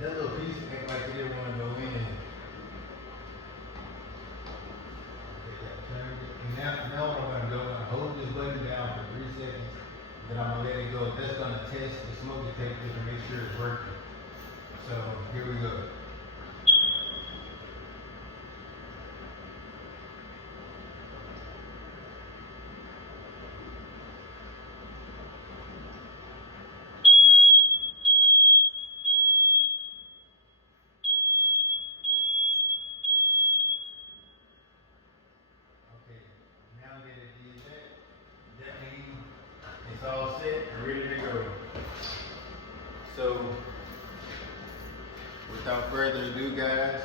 That little piece act like it didn't want to go in. Okay, turn it. And now what I'm going to do, I'm going to hold this button down for 3 seconds. Then I'm going to let it go. That's going to test the smoke detector to make sure it's working. So here we go. Okay, now that it did that means it's all set and ready to go. So, without further ado, guys,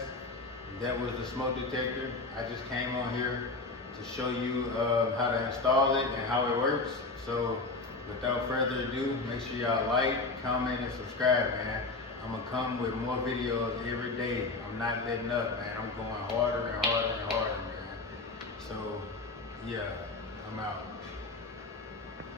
that was the smoke detector. I just came on here to show you how to install it and how it works. So, without further ado, make sure y'all like, comment, and subscribe, man. I'm gonna come with more videos every day. I'm not letting up, man. I'm going harder and harder and harder, man. So, yeah, I'm out.